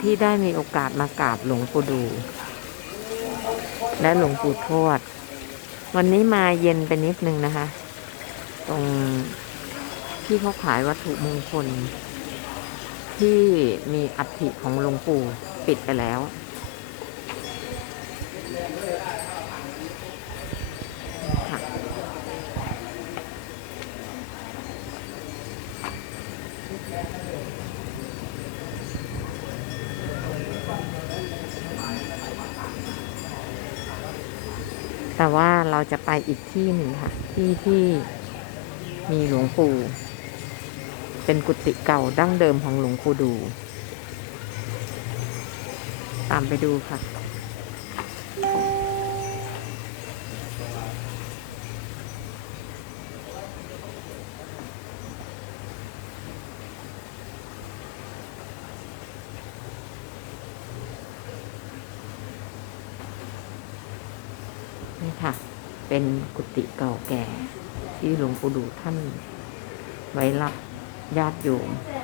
ที่ได้มีโอกาสมากราบหลวงปู่ดู และหลวงปู่ทวด วันนี้มาเย็นไปนิดนึงนะคะ ตรงที่เขาขายวัตถุมงคล ที่มีอัฐิของหลวงปู่ปิดไปแล้ว แต่ว่าเราจะไปอีกที่หนึ่งค่ะ ที่ที่มีหลวงปู่ เป็นกุฏิเก่าดั้งเดิมของหลวงปู่ดู ตามไปดูค่ะ นี่ค่ะ เป็นกุฏิเก่าแก่ ที่หลวงปู่ดูท่านไว้รับญาติโยมแต่